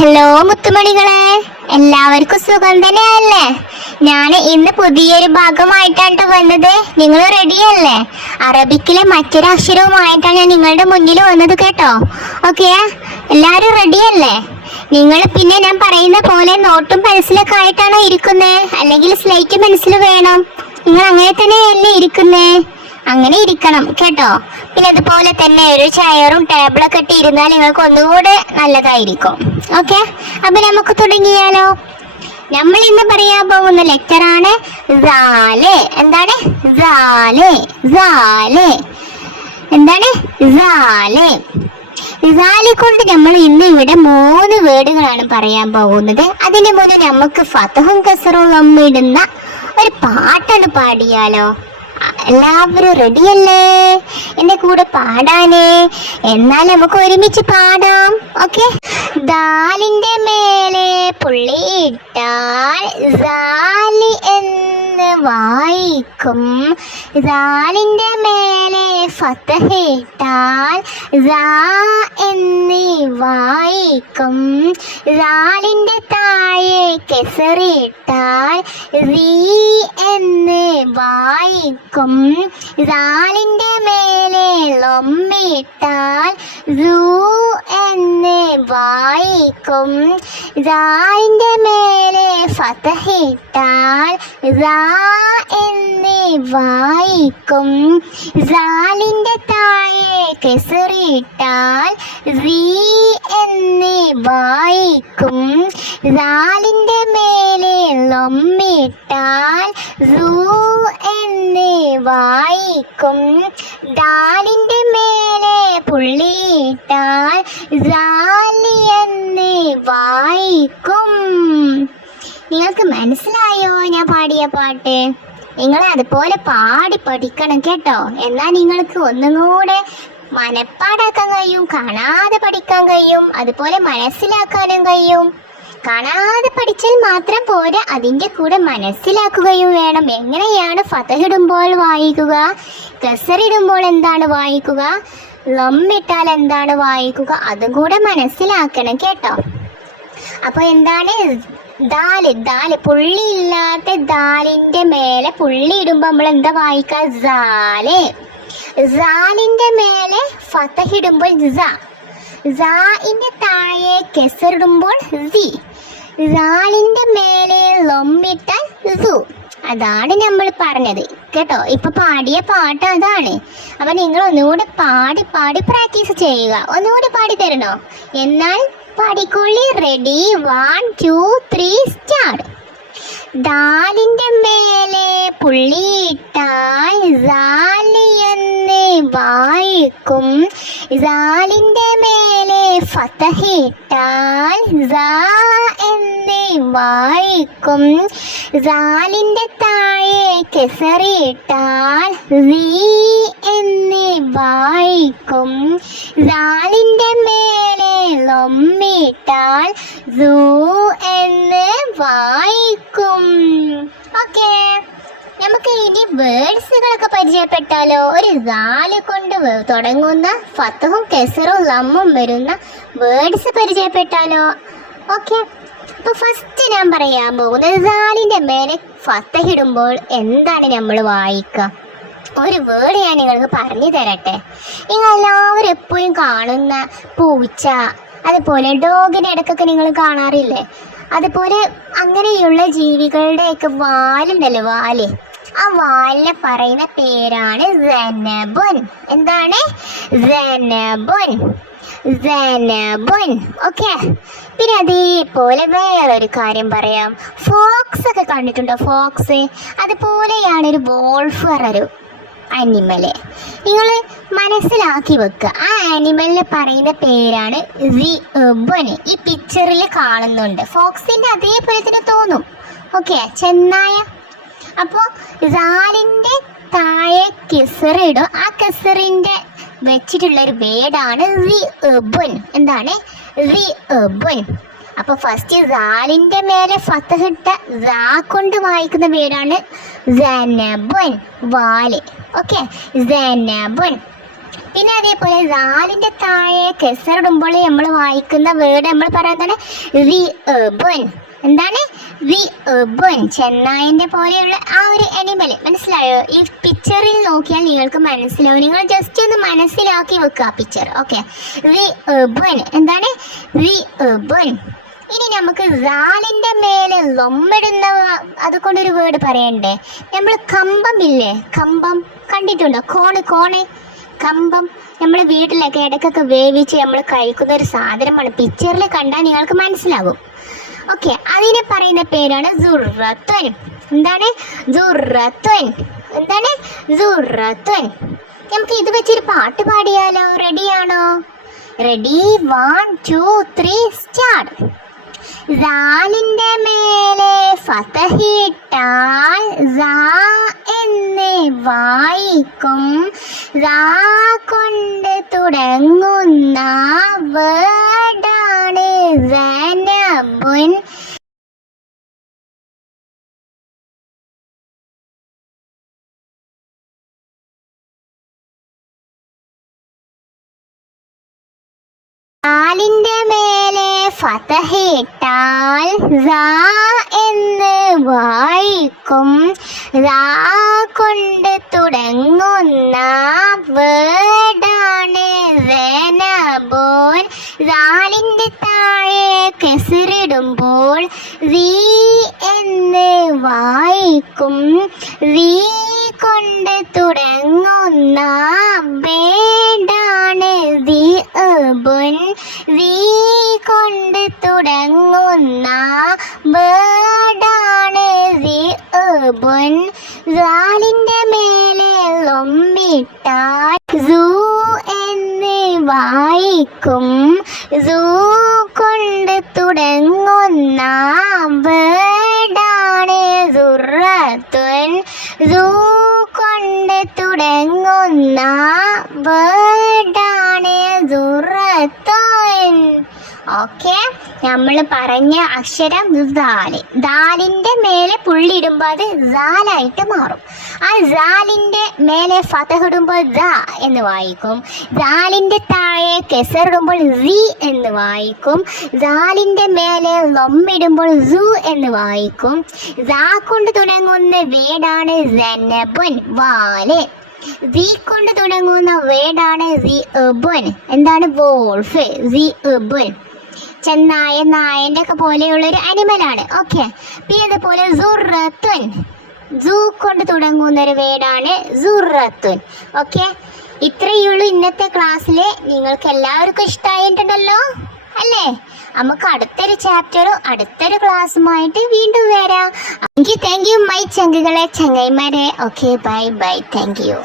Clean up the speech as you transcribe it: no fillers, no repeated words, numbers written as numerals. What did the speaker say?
Hello മുത്തുമണികളെ, എല്ലാവർക്കും സുഖം തന്നെയല്ലേ? ഞാൻ ഇന്ന് പുതിയൊരു ഭാഗമായിട്ടാണ് വന്നത്. നിങ്ങൾ റെഡിയല്ലേ? അറബിക്കിലെ മറ്റൊരു അക്ഷരവുമായിട്ടാണ് ഞാൻ നിങ്ങളുടെ മുന്നിൽ വന്നത് കേട്ടോ. ഓക്കെ, എല്ലാവരും റെഡിയല്ലേ? നിങ്ങൾ പിന്നെ ഞാൻ പറയുന്ന പോലെ നോട്ടും പെൻസിലൊക്കെ ആയിട്ടാണോ ഇരിക്കുന്നത്, അല്ലെങ്കിൽ സ്ലേറ്റ് പെൻസിൽ വേണം? നിങ്ങൾ അങ്ങനെ തന്നെയല്ലേ ഇരിക്കുന്നേ? അങ്ങനെ ഇരിക്കണം കേട്ടോ. പിന്നെ അതുപോലെ തന്നെ ഒരു ചെയറും ടേബിളൊക്കെ ഇട്ട് ഇരുന്നാൽ നിങ്ങൾക്ക് ഒന്നുകൂടെ നല്ലതായിരിക്കും. ഓക്കെ, അപ്പൊ നമുക്ക് തുടങ്ങിയാലോ. നമ്മൾ ഇന്ന് പറയാൻ പോകുന്ന ലെക്ചറാണ് സാല്. എന്താണ് സാല്? സാല് എന്താണ്? സാല്. സാല് കൊണ്ട് നമ്മൾ ഇന്ന് ഇവിടെ 3 വേർഡുകളാണ് പറയാൻ പോകുന്നത്. അതിന് മുന്നേ നമുക്ക് ഫതഹും കസറും ഇടുന്ന ഒരു പാട്ടാണ് പാടിയാലോ. എല്ലാവരും റെഡിയല്ലേ എന്റെ കൂടെ പാടാനേ? എന്നാൽ നമുക്ക് ഒരുമിച്ച് പാടാം. ഓക്കെ. ദാലിന്റെ മേലെ പുള്ളിയിട്ടാൽ സാലി എന്ന് വായിക്കും. ദാലിന്റെ മേലെ ഫതഹിട്ടാൽ സാ എന്ന് വായിക്കും. ദാലിന്റെ താഴെ കസറിട്ടാൽ റീ എന്ന് വായിക്കും. ദാലിന്റെ മേലെ ലൊമ്മിട്ടാൽ സൂ എന്ന് വായിക്കും. ദാലിന്റെ മേലെ ഫതഹിട്ടാൽ സാ എന്ന് വായിക്കും. ദാലിന്റെ താഴെ കസറിട്ടാൽ റീ എന്ന് വായിക്കും. ദാലിന്റെ മേലെ ലൊമ്മിട്ടാൽ സൂ എന്ന് വായിക്കും. ദാലിന്റെ മേലെ പുള്ളിയിട്ടാൽ സാലി എന്ന് വായിക്കും. നിങ്ങൾക്ക് മനസ്സിലായോ ഞാൻ പാടിയ പാട്ട്? നിങ്ങൾ അതുപോലെ പാടി പഠിക്കണം കേട്ടോ. എന്നാൽ നിങ്ങൾക്ക് ഒന്നും കൂടെ മനപ്പാടാക്കാൻ കഴിയും, കാണാതെ പഠിക്കാൻ കഴിയും, അതുപോലെ മനസ്സിലാക്കാനും കഴിയും. കാണാതെ പഠിച്ചാൽ മാത്രം പോരാ, അതിൻ്റെ കൂടെ മനസ്സിലാക്കുകയും വേണം. എങ്ങനെയാണ് ഫതഹിടുമ്പോൾ വായിക്കുക, കസറിടുമ്പോൾ എന്താണ് വായിക്കുക, ലമ്മിട്ടാൽ എന്താണ് വായിക്കുക, അതും കൂടെ മനസ്സിലാക്കണം കേട്ടോ. അപ്പോൾ എന്താണ് ദാല്? ദാല് പുള്ളിയില്ലാത്ത ദാലിൻ്റെ മേലെ പുള്ളി ഇടുമ്പോൾ നമ്മൾ എന്താ വായിക്കുക? സാല്. സാലിൻ്റെ മേലെ ഫതഹിടുമ്പോൾ സ. സാഇന്റെ താഴെ കസറിടുമ്പോൾ സി. സാലിന്റെ മേലെ ലൊമ്മിട്ടാൽ സു. അതാണ് നമ്മൾ പറഞ്ഞത് കേട്ടോ. ഇപ്പൊ പാടിയ പാട്ട് അതാണ്. അപ്പൊ നിങ്ങൾ ഒന്നുകൂടി പാടി പാടി പ്രാക്ടീസ് ചെയ്യുക. ഒന്നുകൂടി പാടി തരണോ? എന്നാൽ പാടിക്കൊള്ളി. Ready, 1 2 3 start. ദാലിന്റെ മേലെ പുള്ളിയിട്ടാൽ സാലി എന്ന് വായിക്കും. സാലിന്റെ മേലെ ഫതഹിട്ടാൽ സാ എന്ന് വായിക്കും. സാലിന്റെ താഴെ കസറിട്ടാൽ റീ എന്ന് വായിക്കും. സാലിന്റെ മേലെ ലൊമ്മിട്ടാൽ സൂ എന്ന് വായിക്കും. ഓക്കെ, നമുക്ക് ഇനി വേർഡ്സുകളൊക്കെ പരിചയപ്പെട്ടാലോ. ഒരു സാല് കൊണ്ട് തുടങ്ങുന്ന ഫതഹും കസറും ലമ്മും വരുന്ന വേർഡ്സ് പരിചയപ്പെട്ടാലോ. ഓക്കെ, അപ്പോൾ ഫസ്റ്റ് ഞാൻ പറയാൻ പോകുന്നത് സാലിൻ്റെ മേലെ ഫതഹിടുമ്പോൾ എന്താണ് നമ്മൾ വായിക്കുക. ഒരു വേർഡ് ഞാൻ നിങ്ങൾക്ക് പറഞ്ഞു തരട്ടെ. നിങ്ങൾ എല്ലാവരും എപ്പോഴും കാണുന്ന പൂച്ച, അതുപോലെ ഡോഗിൻ്റെ ഇടയ്ക്കൊക്കെ നിങ്ങൾ കാണാറില്ലേ? അതുപോലെ അങ്ങനെയുള്ള ജീവികളുടെയൊക്കെ വാലുണ്ടല്ലോ, വാല്. ആ വാലിനെ പറയുന്ന പേരാണ് സനബുൻ. എന്താണ്? സനബുൻ. സനബുൻ. ഓക്കെ. പിന്നെ അതേപോലെ വേറൊരു കാര്യം പറയാം. ഫോക്സ് ഒക്കെ കണ്ടിട്ടുണ്ടോ? ഫോക്സ് അതുപോലെയാണ് ഒരു വോൾഫ് പറഞ്ഞൊരു ആനിമല്. നിങ്ങൾ മനസ്സിലാക്കി വെക്കുക. ആ ആനിമലിനെ പറയുന്ന പേരാണ് സിബുൻ. ഈ പിക്ചറിൽ കാണുന്നുണ്ട്. ഫോക്സിൻ്റെ അതേപോലെ തന്നെ തോന്നും. ഓക്കെ, ചെന്നായ. അപ്പോൾ സാലിൻ്റെ താഴെ കസറിടും. ആ കസറിൻ്റെ വെച്ചിട്ടുള്ളൊരു വേർഡാണ് സിബുൻ. എന്താണ്? സിബുൻ. അപ്പോൾ ഫസ്റ്റ് സാലിൻ്റെ മേലെ ഫതഹിട്ട സാ കൊണ്ട് വായിക്കുന്ന വേർഡാണ് സനബുൻ, വാല്. ഓക്കെ, സനബുൻ. പിന്നെ അതേപോലെ ദാലിന്റെ താഴെ കെസറിടുമ്പോൾ നമ്മൾ വായിക്കുന്ന വേർഡ് നമ്മൾ പറയുന്നതാണ് ദിഅ്ബുൻ. എന്താണ്? ദിഅ്ബുൻ. ചെന്നായന്റെ പോലെയുള്ള ആ ഒരു അനിമൽ. മനസ്സിലായോ? ഈ പിക്ചറിൽ നോക്കിയാൽ നിങ്ങൾക്ക് മനസ്സിലാവും. നിങ്ങൾ ജസ്റ്റ് ഒന്ന് മനസ്സിലാക്കി വെക്കുക പിക്ചർ. ഓക്കെ, ദിഅ്ബുൻ. എന്താണ്? ദിഅ്ബുൻ. ഇനി നമുക്ക് ദാലിന്റെ മേലെ ലൊമ്മിടുന്ന അതുകൊണ്ടൊരു വേർഡ് പറയണ്ടേ? നമ്മൾ കമ്പം ഇല്ലേ? കമ്പം കണ്ടിട്ടുണ്ടോ? കോണ് കമ്പം. നമ്മൾ വീട്ടിലൊക്കെ ഇടയ്ക്കൊക്കെ വേവിച്ച് നമ്മൾ കഴിക്കുന്ന ഒരു സാധനമാണ്. പിക്ചറിൽ കണ്ടാൽ നിങ്ങൾക്ക് മനസ്സിലാകും. ഓക്കെ, അതിനെ പറയുന്ന പേരാണ് സുറത്തുൻ. എന്താണ്? സുറത്തുൻ. എന്താണ്? സുറത്തുൻ. നമുക്ക് ഇത് വെച്ചൊരു പാട്ട് പാടിയാലോ? റെഡിയാണോ? Ready, 1 2 3 start. ദാലിന്റെ മേലെ ഫതഹിട്ടാൽ ദാ എന്ന് വായിക്കും. ദാ കൊണ്ട് തുടങ്ങുന്ന വേർഡാണ് സനബുൻ. ദാലിന്റെ മേലെ ഫതഹിട്ടാൽ ദാ എന്ന് വായിക്കും. ദാ കൊണ്ട് തുടങ്ങുന്ന വേർഡാണ് സനബുൻ. ദാലിന്റെ താഴെ കെസറിടുമ്പോൾ ദീ എന്ന് വായിക്കും. ദീ കൊണ്ട് തുടങ്ങുന്ന വേർഡാണ് ദിഅ്ബുൻ. ദീ കൊണ്ട് തുടങ്ങുന്ന വേർഡാണ് ദിഅ്ബുൻ. ദാലിന്റെ മേലെ ലൊമ്മിട്ടാൽ സൂ എന്ന് വായിക്കും. സൂ കൊണ്ട് തുടങ്ങുന്ന വേർഡാണ് സുറത്തുൻ. സൂ കൊണ്ട് തുടങ്ങുന്ന വേർഡാണ് സുറത്തുൻ. ഓക്കെ, നമ്മൾ പറഞ്ഞ അക്ഷരം ദാല്. ദാലിന്റെ മേലെ പുള്ളിടുമ്പോൾ അത് ദാലായിട്ട് മാറും. ആ ദാലിന്റെ മേലെ ഫതഹിടുമ്പോൾ ദാ എന്ന് വായിക്കും. ദാലിന്റെ താഴെ കെസറിടുമ്പോൾ സി എന്ന് വായിക്കും. ദാലിന്റെ മേലെ ലൊമ്മിടുമ്പോൾ സു എന്ന് വായിക്കും. ദാ കൊണ്ട് തുടങ്ങുന്ന വേർഡാണ് സനബുൻ, വാല്. ദീ കൊണ്ട് തുടങ്ങുന്ന വേർഡാണ് ദിഅ്ബുൻ. എന്താണ്? വോൾഫ്. ദിഅ്ബുൻ ചെന്നായ, നായന്റെ ഒക്കെ പോലെയുള്ള ഒരു അനിമലാണ്. ഓക്കെ, പിന്നെ അതുപോലെ സുറത്തുൻ. സൂ കൊണ്ട് തുടങ്ങുന്ന ഒരു വേർഡാണ് സുറത്തുൻ. ഓക്കെ, ഇത്രയുള്ളൂ ഇന്നത്തെ ക്ലാസ്സിൽ. നിങ്ങൾക്ക് എല്ലാവർക്കും ഇഷ്ടമായിട്ടുണ്ടല്ലോ അല്ലേ? നമുക്ക് അടുത്തൊരു ചാപ്റ്ററും അടുത്തൊരു ക്ലാസ്സുമായിട്ട് വീണ്ടും വരാം. താങ്ക് യു മൈ ചങ്കുകളെ, ചങ്ങായിമാരെ. Okay, bye bye. Thank U.